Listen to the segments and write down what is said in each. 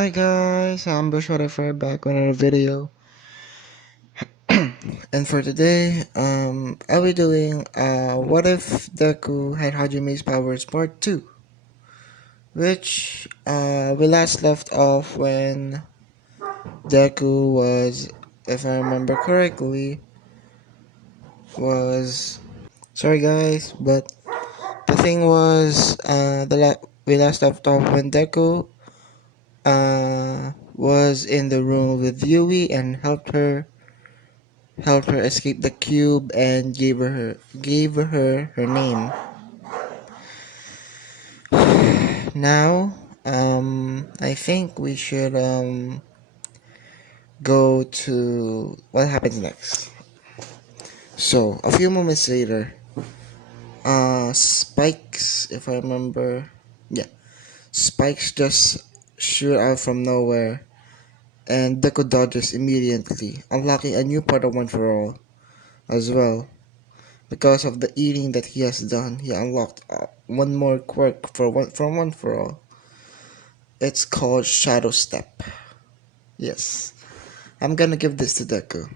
Hi guys, I'm Bushwater back with another video. And for today, I'll be doing what if Deku had Hajime's powers part 2, which we last left off when Deku was, if I remember correctly, was sorry guys, but the thing was we last left off when Deku was in the room with Yui and helped her escape the cube and gave her name. Now, I think we should go to what happens next. So a few moments later, spikes, if I remember, yeah, spikes just shoot out from nowhere, and Deku dodges immediately, unlocking a new part of One for All as well. Because of the eating that he has done, he unlocked one more quirk from One for All. It's called Shadow Step. Yes, I'm gonna give this to Deku.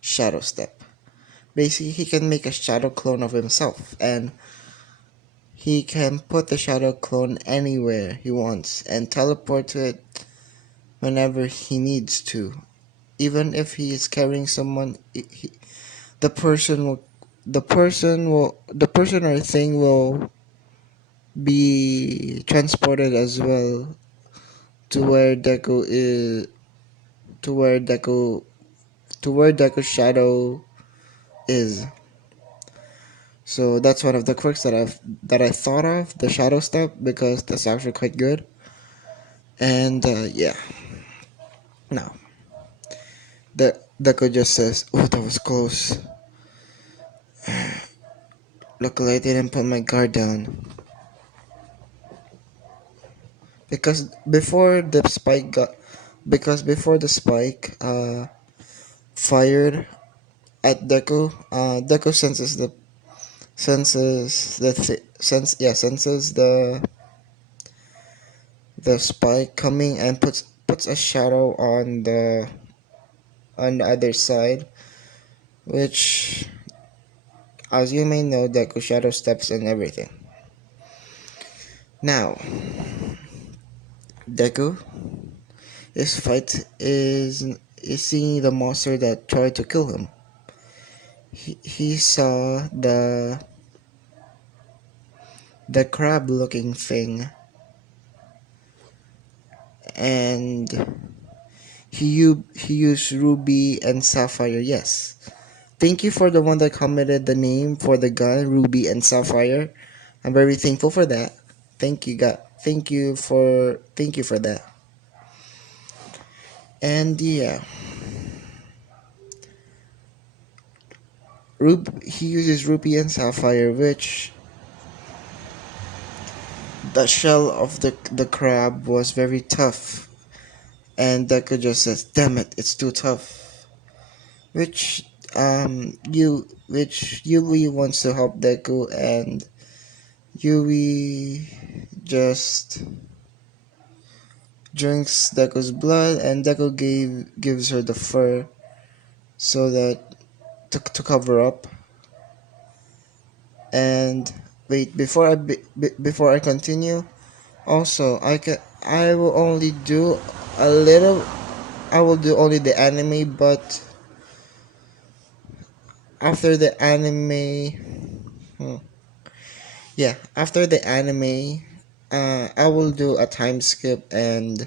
Shadow Step. Basically, he can make a shadow clone of himself, and he can put the shadow clone anywhere he wants and teleport to it whenever he needs to. Even if he is carrying someone, the person will, the person or thing will be transported as well to where Deku is, to where Deku, to where Deku's shadow is. So that's one of the quirks that I thought of, the shadow step, because that's actually quite good. And yeah, now the Deku just says, "Oh, that was close. Luckily, I didn't put my guard down." Because before the spike got, because before the spike fired at Deku, Deku senses the spike coming and puts a shadow on the other side, which, as you may know, Deku shadow steps and everything. Now, Deku is seeing the monster that tried to kill him. He saw the crab looking thing, and he used Ruby and Sapphire. Yes, thank you for the one that commented the name for the gun, Ruby and Sapphire. I'm very thankful for that. Thank you, God. Thank you for that. And yeah, he uses Ruby and Sapphire, which the shell of the crab was very tough, and Deku just says, "Damn it, it's too tough." Which Yui wants to help Deku, and Yui just drinks Deku's blood, and Deku gives her the fur so that to cover up. And wait, before I continue, also I will only do a little. I will do only the anime, but after the anime, hmm, yeah, after the anime, I will do a time skip and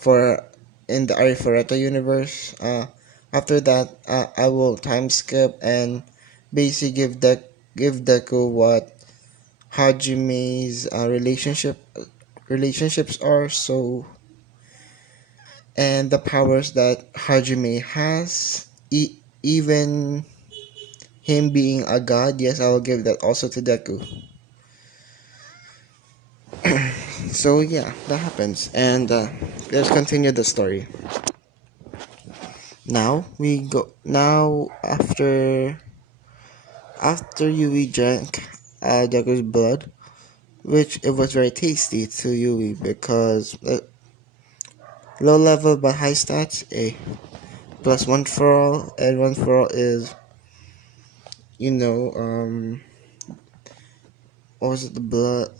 for in the Arifureta universe. After that, I will time skip and basically give Deku what Hajime's relationships are. So, and the powers that Hajime has, even him being a god. Yes, I will give that also to Deku. So yeah, that happens, and let's continue the story. Now we go. Now after Yui drank Deku's blood, which it was very tasty to Yui because Low level but high stats, A. Plus one for all, and one for all is, you know, what was it, the blood,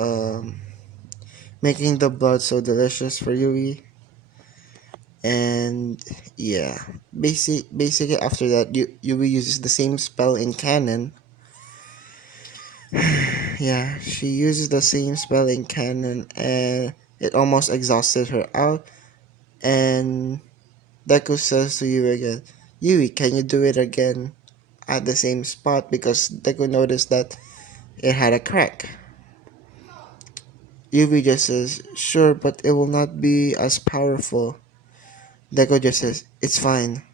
making the blood so delicious for Yui. And yeah, basically after that, Yui uses the same spell in canon. Yeah, she uses the same spell in canon, and it almost exhausted her out. And Deku says to Yui again, Yui, can you do it again at the same spot? Because Deku noticed that it had a crack. Yui just says, sure, but it will not be as powerful. Deku just says, it's fine.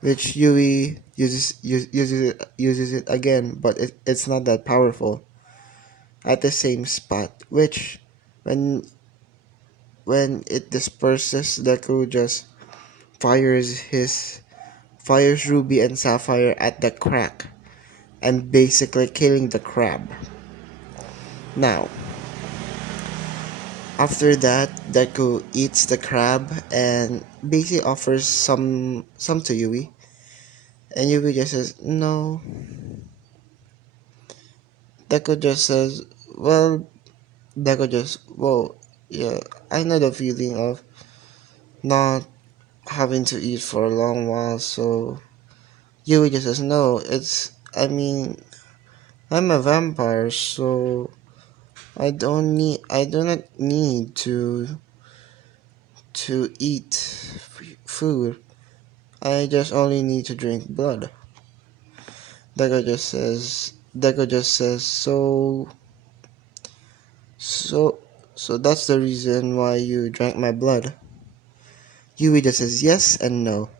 Which Yui uses it again, but it's not that powerful at the same spot. Which, when when it disperses, Deku just fires Ruby and Sapphire at the crack, and basically killing the crab. Now, after that, Deku eats the crab and basically offers some to Yui, and Yui just says no. Deku just says, well, Deku just, whoa, yeah, I know the feeling of not having to eat for a long while, so Yui just says, no, I mean, I'm a vampire, so I do not need to eat food. I just only need to drink blood. Deku just says, so, so that's the reason why you drank my blood. Yui just says yes and no.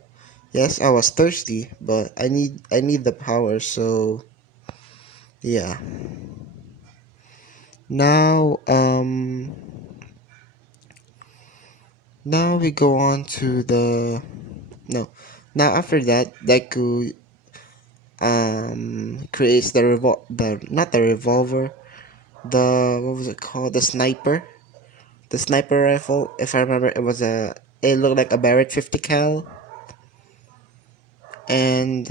Yes, I was thirsty, but I need the power, so yeah. Now now we go on to the no. Now after that, Deku creates the not the revolver, the what was it called? The sniper rifle. If I remember, it looked like a Barrett 50 cal, and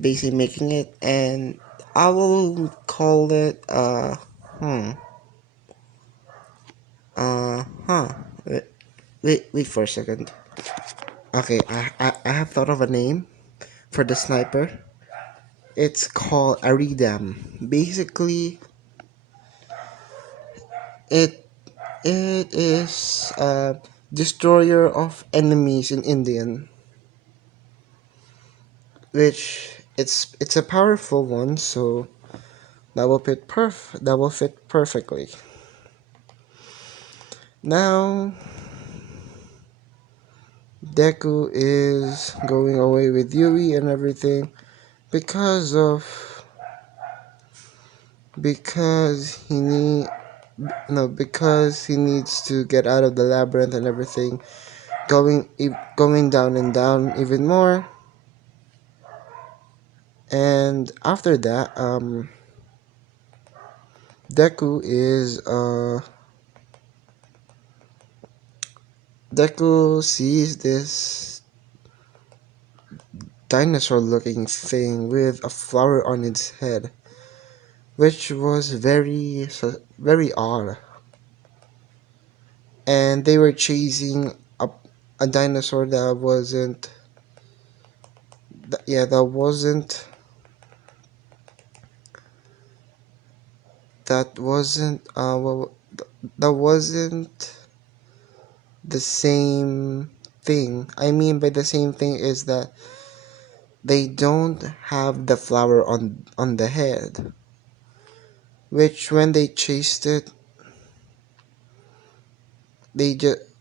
basically making it, and I will call it hmm huh wait, wait for a second. Okay, I have thought of a name for the sniper. It's called Aridam. Basically, it it is a destroyer of enemies in Indian, which it's a powerful one, so that will fit perfectly. Now Deku is going away with Yui and everything because of because he need no because he needs to get out of the labyrinth and everything, going down and down even more. And after that, Deku is Deku sees this dinosaur looking thing with a flower on its head, which was very odd. And they were chasing a dinosaur that wasn't that wasn't the same thing. I mean by the same thing is that they don't have the flower on the head, which when they chased it,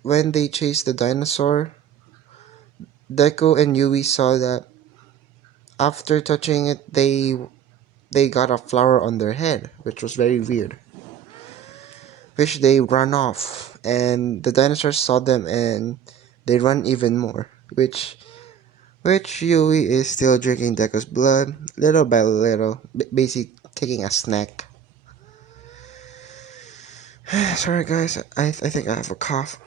when they chased the dinosaur, Deku and Yui saw that after touching it, they got a flower on their head, which was very weird. Which they run off, and the dinosaurs saw them, and they run even more. Which Yui is still drinking Deku's blood, little by little, basically taking a snack. Sorry, guys. I think I have a cough.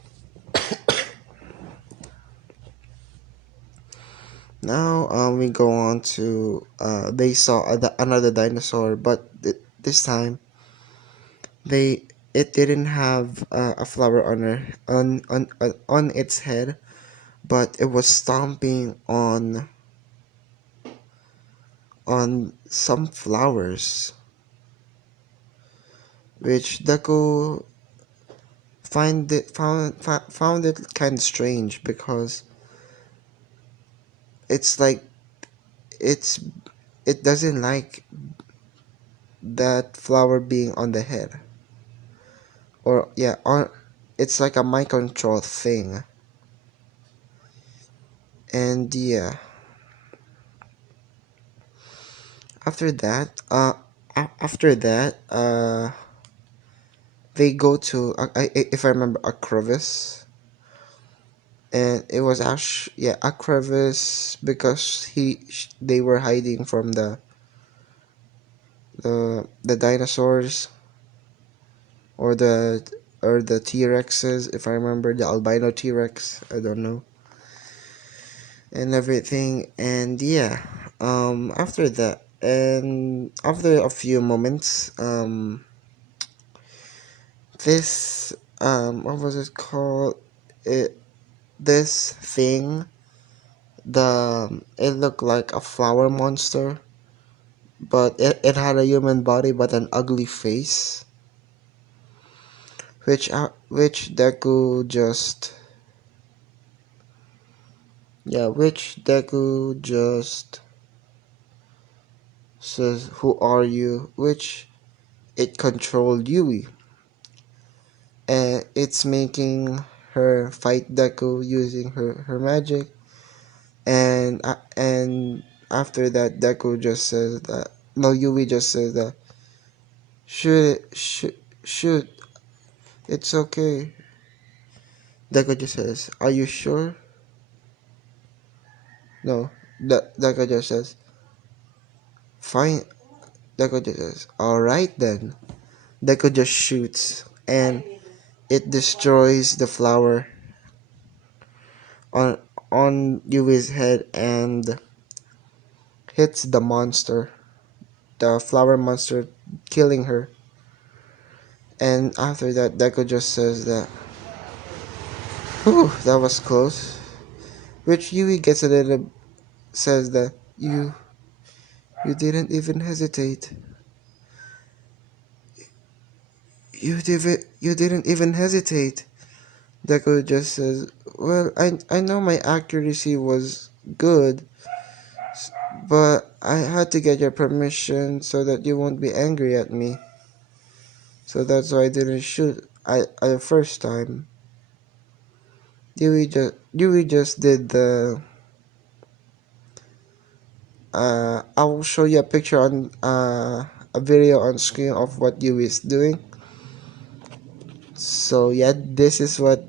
Now, we go on to they saw another dinosaur, but this time they it didn't have a flower on her on its head, but it was stomping on some flowers, which Deku found it kind of strange because it's like it's it doesn't like that flower being on the head, or yeah, on it's like a mind control thing. And yeah, after that after that they go to if I remember, a crevice. And it was yeah, a crevice because they were hiding from the dinosaurs, or the T-Rexes, if I remember, the albino T-Rex, I don't know, and everything. And yeah, after that, and after a few moments, this what was it called, it this thing, it looked like a flower monster, but it had a human body but an ugly face, which Deku just yeah, which Deku just says, "Who are you?" Which it controlled Yui, and it's making her fight Deku using her magic. And after that, Deku just says that, no, Yui just says that, shoot, it's okay. Deku just says, "Are you sure?" No, Deku just says, "Fine." Deku just says, "All right then." Deku just shoots, and it destroys the flower on Yui's head and hits the flower monster, killing her. And after that, Deku just says that, "Whew, that was close." Which Yui gets a little says that, you didn't even hesitate. You didn't even hesitate." Deku just says, "Well, I know my accuracy was good, but I had to get your permission so that you won't be angry at me. So that's why I didn't shoot the first time." Yui just did the I will show you a picture on a video on screen of what Yui is doing. So yeah, this is what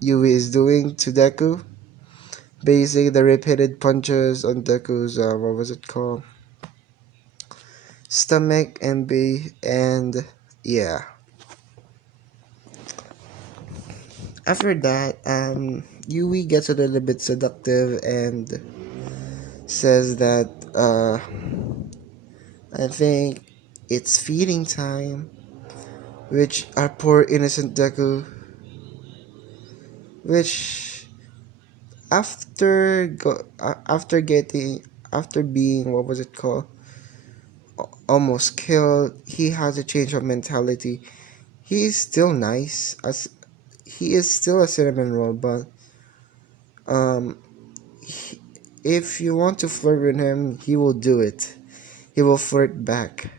Yui is doing to Deku. Basically, the repeated punches on Deku's what was it called? Stomach and yeah. After that, Yui gets a little bit seductive and says that I think it's feeding time, which our poor innocent Deku, which after getting after being, what was it called, almost killed, he has a change of mentality. He is still nice, as he is still a cinnamon roll, but um he, if you want to flirt with him, he will do it. He will flirt back,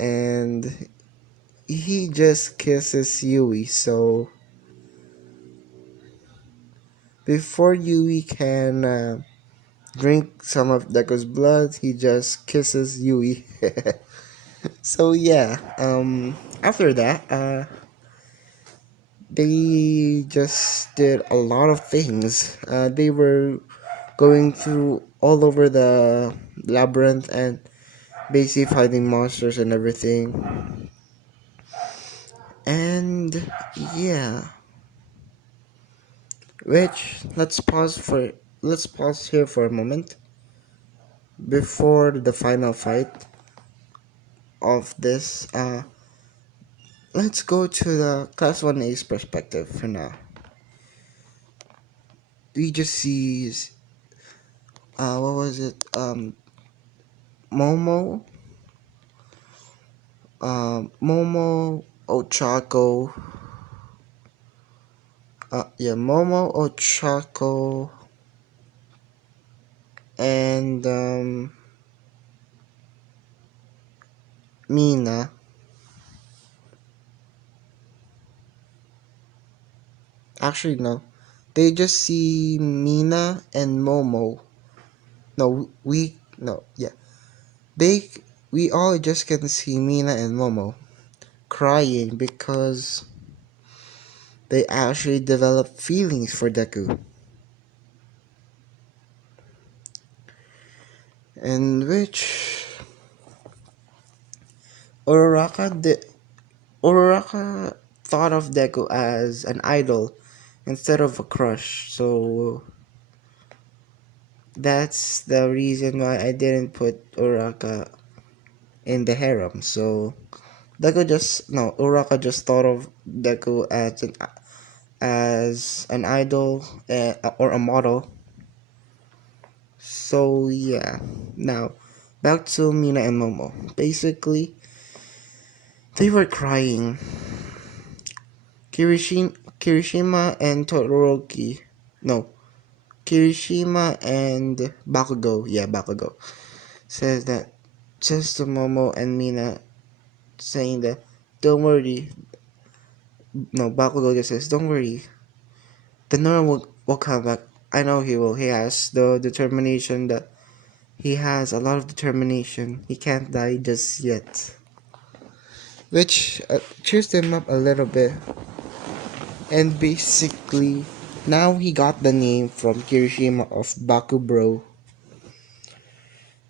and he just kisses Yui. So before Yui can drink some of Deku's blood, he just kisses Yui. So yeah, after that, they just did a lot of things. They were going through all over the labyrinth and basically fighting monsters and everything. And yeah, which let's pause here for a moment before the final fight of this. Let's go to the Class 1A's perspective for now. We just see, what was it? Momo, Momo, Ochako, Momo, Ochako, and Mina. Actually, no. They just see Mina and Momo. No, yeah. They, we all just can see Mina and Momo crying because they actually develop feelings for Deku. And which Uraraka did, Uraraka thought of Deku as an idol instead of a crush. So that's the reason why I didn't put Uraraka in the harem. So Uraraka just thought of Deku as an idol, or a model. So yeah, now back to Mina and Momo. Basically, they were crying. Kirishima and Todoroki, no, Kirishima and Bakugo, yeah, Bakugo, says that just to Momo and Mina, saying that don't worry. No, Bakugo just says don't worry. The Nora will come back. I know he will. He has the determination that he has a lot of determination. He can't die just yet. Which cheers him up a little bit. And basically, now he got the name from Kirishima of Bakubro.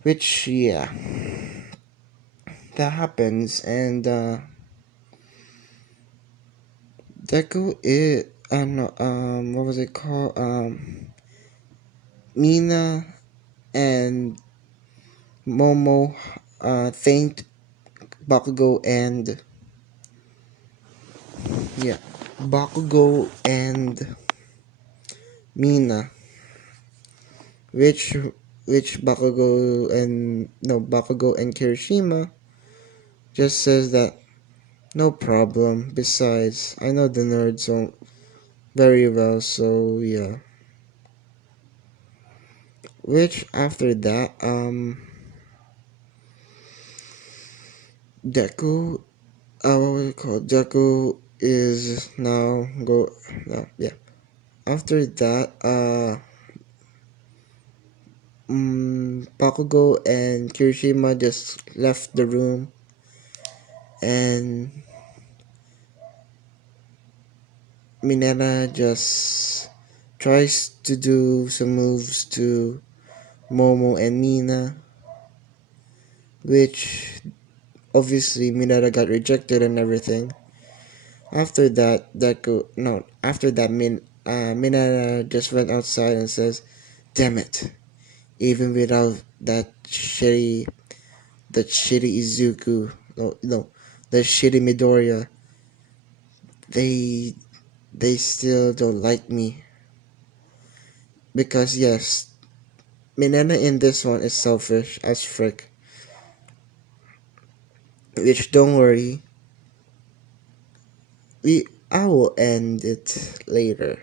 Which, yeah, that happens. And Deku is, no, what was it called? Mina and Momo thanked Bakugo and, yeah, Bakugo and Mina, which Bakugo and Kirishima just says that no problem. Besides, I know the nerds don't very well, so yeah. Which after that, Deku, what was it called? Deku is now go, no, yeah. After that, Bakugo and Kirishima just left the room, and Mineta just tries to do some moves to Momo and Mina, which obviously Mineta got rejected and everything. After that, Mineta just went outside and says, "Damn it! Even without that shitty Izuku, the shitty Midoriya, they they still don't like me." Because yes, Mineta in this one is selfish as frick. Which don't worry, I will end it later.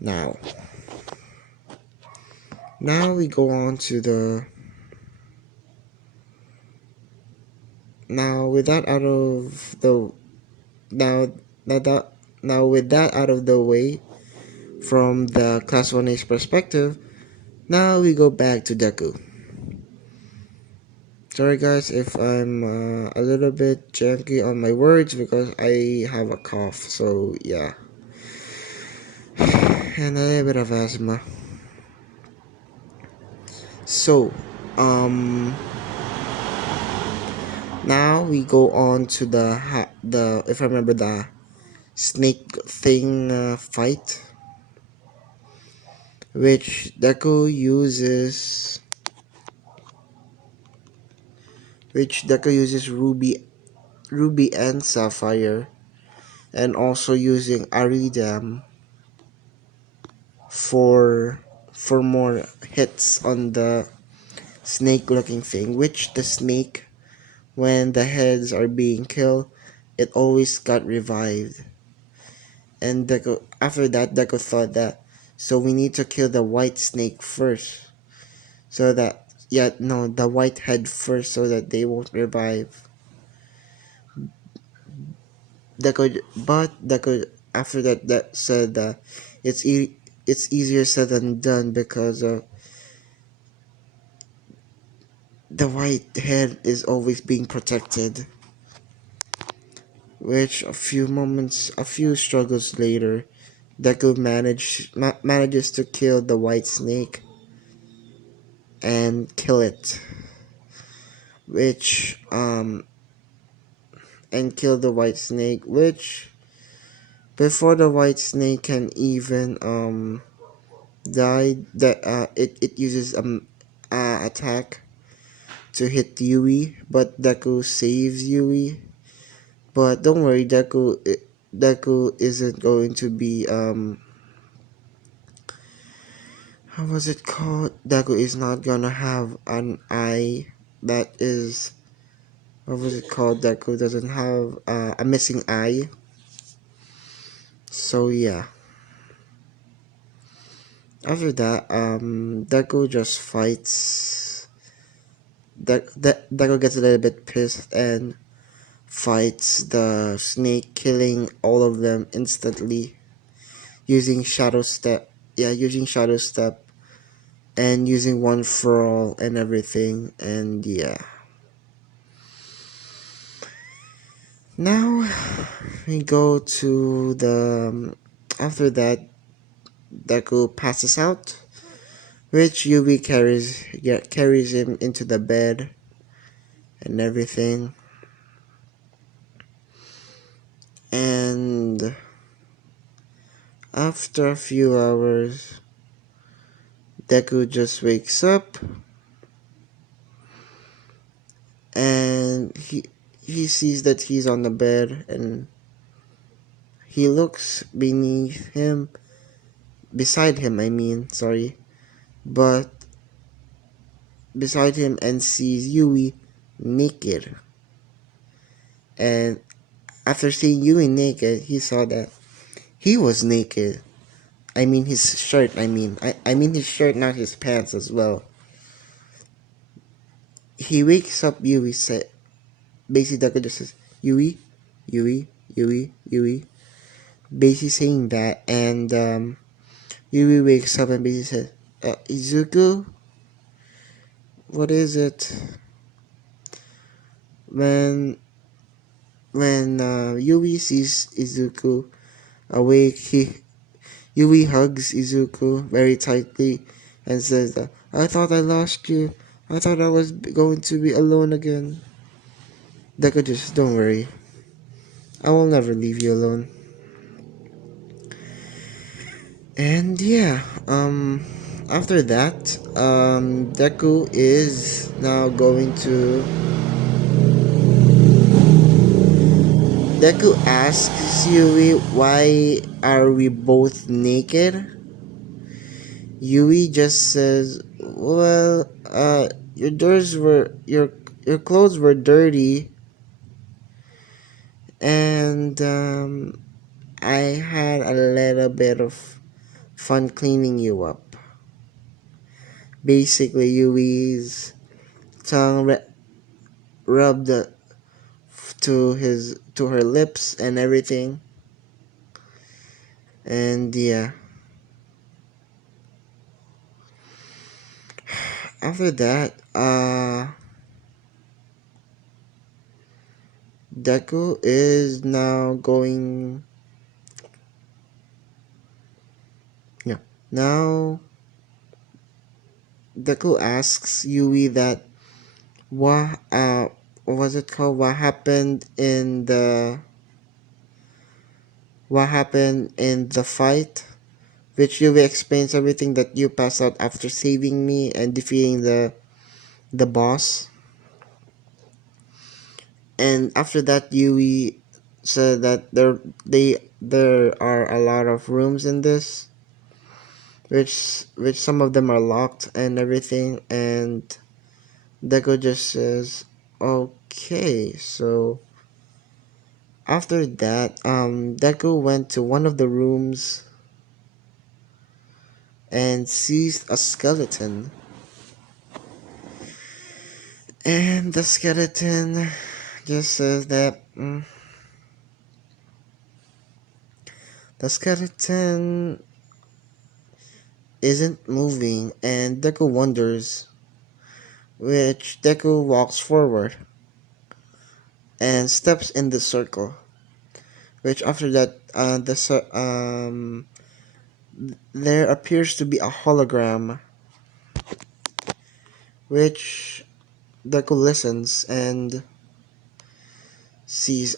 Now, we go on to the, now with that out of the now now that now with that out of the way from the Class 1A's perspective, now we go back to Deku. Sorry guys if I'm a little bit janky on my words because I have a cough, so yeah. And a little bit of asthma. So, Now we go on to the if I remember the snake thing fight, which Deku uses ruby and sapphire, and also using Aridam for more hits on the snake looking thing, which the snake, when the heads are being killed, it always got revived. And after that, Deku thought that, so we need to kill the white snake first, so that, yeah, no, the white head first, so that they won't revive. Deku, after that said that it's easier said than done, because the white head is always being protected. Which a few struggles later, Deku manages to kill the white snake and kill it, which and kill the white snake, which before the white snake can even die, it uses attack to hit Yui, but Deku saves Yui. But don't worry, Deku isn't going to be how was it called? Deku is not gonna have an eye that is, what was it called? Deku doesn't have a missing eye. So yeah. After that, Deku just fights. Deku gets a little bit pissed and fights the snake, killing all of them instantly using Shadow Step. Yeah, using Shadow Step and using One for All and everything. And yeah. Now we go to after that, Deku passes out, which Yubi carries him into the bed and everything. And after a few hours, Deku just wakes up and he sees that he's on the bed, and he looks beside him, but beside him, and sees Yui naked. And after seeing Yui naked, he saw that he was naked. I mean his shirt, I mean his shirt, not his pants as well. He wakes up Yui, basically Deku just says, Yui, Yui, Yui, Yui. Basically saying that, and Yui wakes up and basically says, Izuku, what is it? When Yui sees Izuku awake, Yui hugs Izuku very tightly and says that, I thought I lost you. I thought I was going to be alone again. Deku just, don't worry. I will never leave you alone. And yeah, after that, Deku is now going to. Deku asks Yui, why are we both naked? Yui just says, well, your clothes were dirty, and I had a little bit of fun cleaning you up. Basically, Yui's tongue rubbed to her lips and everything, and yeah. After that, Deku is now going. Yeah. Now, Deku asks Yui that, why what was it called? What happened in the fight? Which Yui explains everything that you passed out after saving me and defeating the boss. And after that, Yui said that there are a lot of rooms in this, which some of them are locked and everything. And Deku just says, "Okay." So after that, Deku went to one of the rooms and sees a skeleton. And the skeleton just says that the skeleton isn't moving, and Deku wonders, which Deku walks forward and steps in the circle. Which after that, there appears to be a hologram, which Deku listens and sees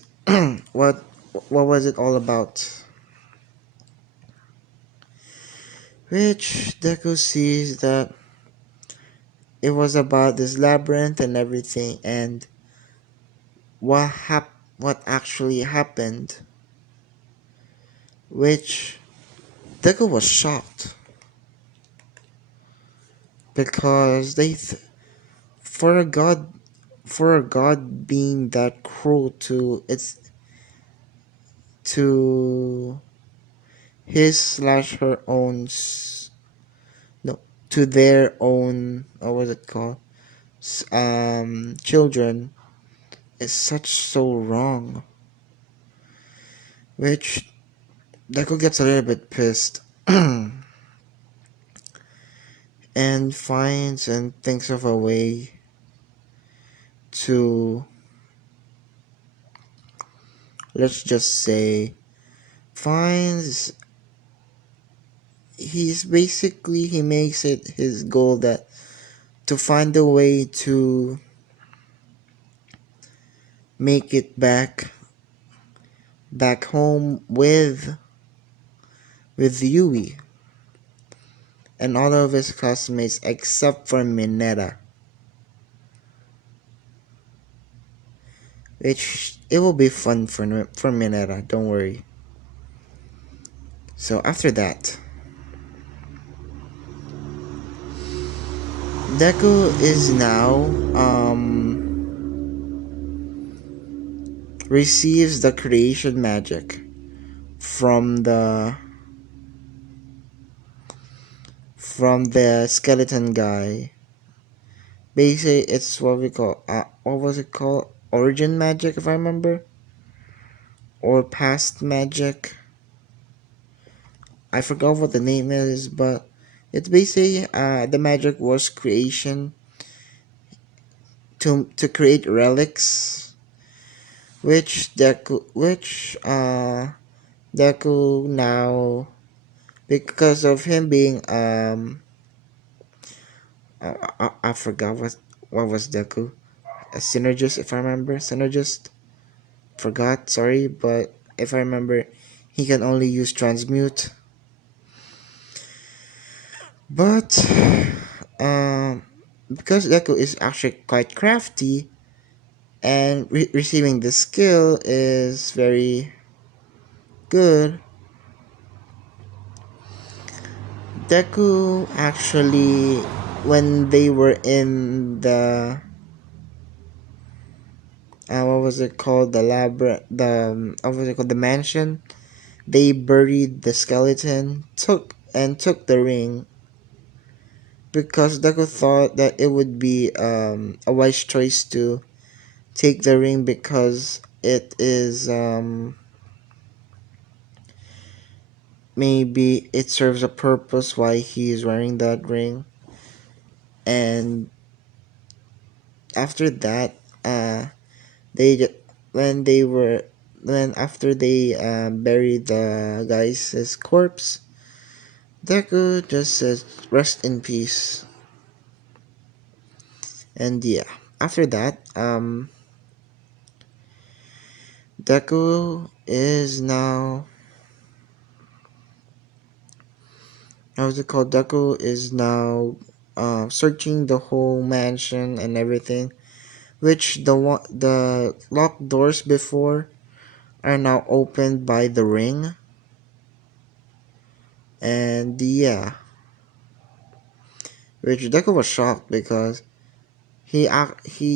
what what was it all about. Which Deku sees that it was about this labyrinth and everything, and what actually happened. Which Deku was shocked because for a god being that cruel to his slash her own no, to their own, what was it called, children, is such so wrong. Which Deku gets a little bit pissed and finds and thinks of a way to, let's just say, finds he makes it his goal that to find a way to make it back home with Yui and all of his classmates except for Mineta, which it will be fun for Mineta, don't worry. So after that, Deku is now receives the creation magic from the skeleton guy. Basically, it's what we call what was it called? Origin magic, if I remember, or past magic. I forgot what the name is, but it's basically the magic was creation to create relics, which Deku now, because of him being I forgot what was Deku, a synergist, if I remember. Synergist, forgot, sorry, but if I remember, he can only use transmute. But um because Deku is actually quite crafty, and receiving the skill is very good, Deku actually, when they were in the what was it called, the what was it called, the mansion, they buried the skeleton, took the ring, because Deku thought that it would be a wise choice to take the ring, because it is maybe it serves a purpose why he is wearing that ring. And after that, they when they were when after they buried the guy's corpse, Deku just says rest in peace. And yeah, after that, Deku is now, how's it called? Deku is now searching the whole mansion and everything, which the locked doors before are now opened by the ring. And yeah, which Deku was shocked because he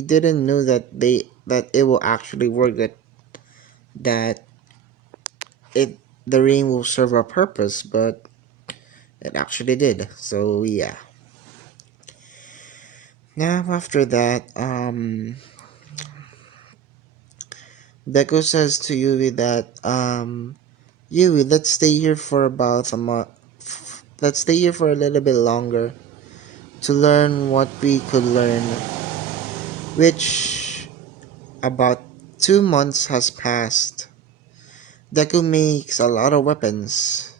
didn't know that it will actually work, that it the ring will serve a purpose, but it actually did. So yeah. Now after that, Deku says to Yui that Yui, let's stay here for about a month. Let's stay here for a little bit longer to learn what we could learn. Which about 2 months has passed. Deku makes a lot of weapons.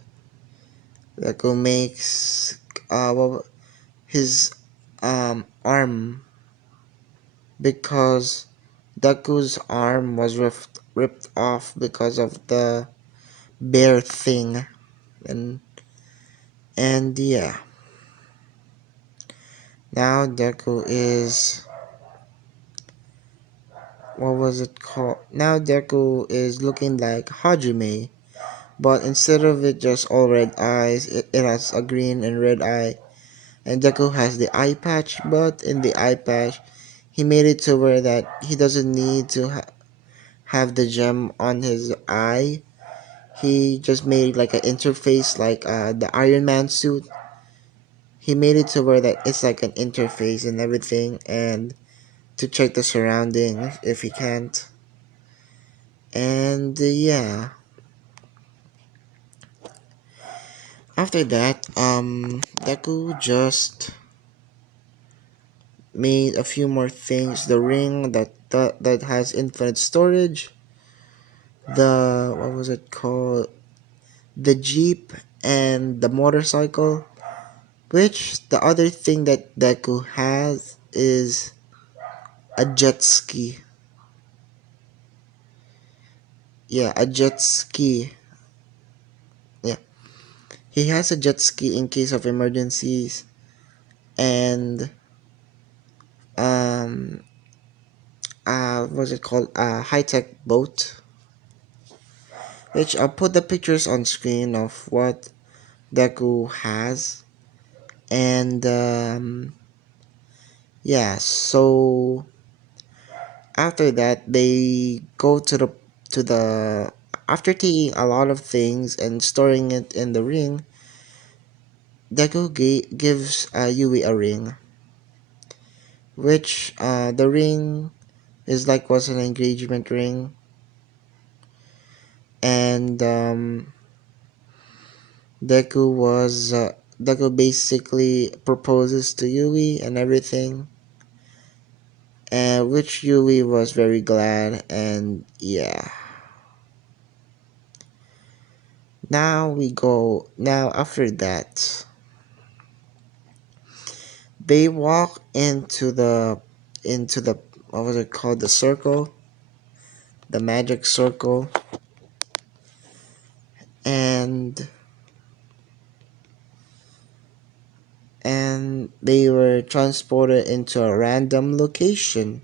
Deku makes his arm, because Deku's arm was ripped off because of the bear thing, and yeah, now Deku is, what was it called? Now Deku is looking like Hajime, but instead of it just all red eyes, it has a green and red eye. And Deku has the eye patch, but in the eye patch, he made it to where that he doesn't need to have the gem on his eye. He just made like an interface, like the Iron Man suit. He made it to where that it's like an interface and everything, and to check the surroundings if he can't. And yeah, after that, Deku just made a few more things. The ring that has infinite storage. The, what was it called? The jeep and the motorcycle. Which the other thing that Deku has is a jet ski. Yeah, a jet ski. Yeah, he has a jet ski in case of emergencies, and um, what's it called? A high tech boat. Which I'll put the pictures on screen of what Deku has, and yeah. So after that, they go to the after taking a lot of things and storing it in the ring. Deku gives Yui a ring, which the ring is like was an engagement ring, and Deku basically proposes to Yui and everything, and which Yui was very glad, and yeah. Now after that, they walk into the what was it called, the circle, the magic circle, and they were transported into a random location,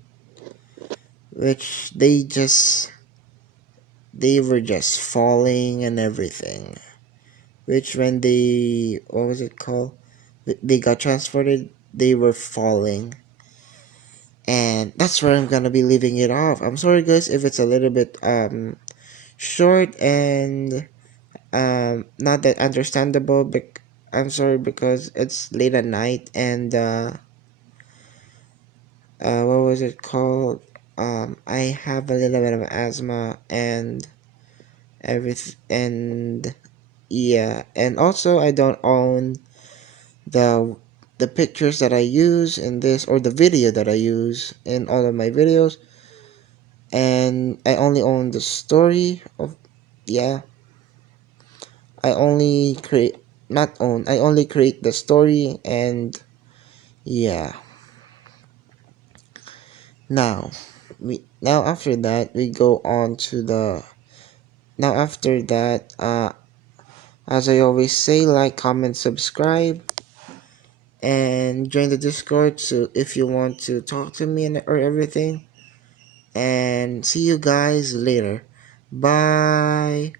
which they were just falling and everything, which when they, what was it called, they got transported, they were falling. And that's where I'm gonna be leaving it off. I'm sorry guys if it's a little bit short and not that understandable, but I'm sorry because it's late at night, and what was it called, I have a little bit of asthma and everything, and yeah, and also I don't own the pictures that I use in this, or the video that I use in all of my videos, and I only own the story of, yeah, I only create, not own, I only create the story, and yeah. Now, now after that we go on to the now after that as I always say, like, comment, subscribe, and join the Discord so if you want to talk to me and or everything. And see you guys later. Bye.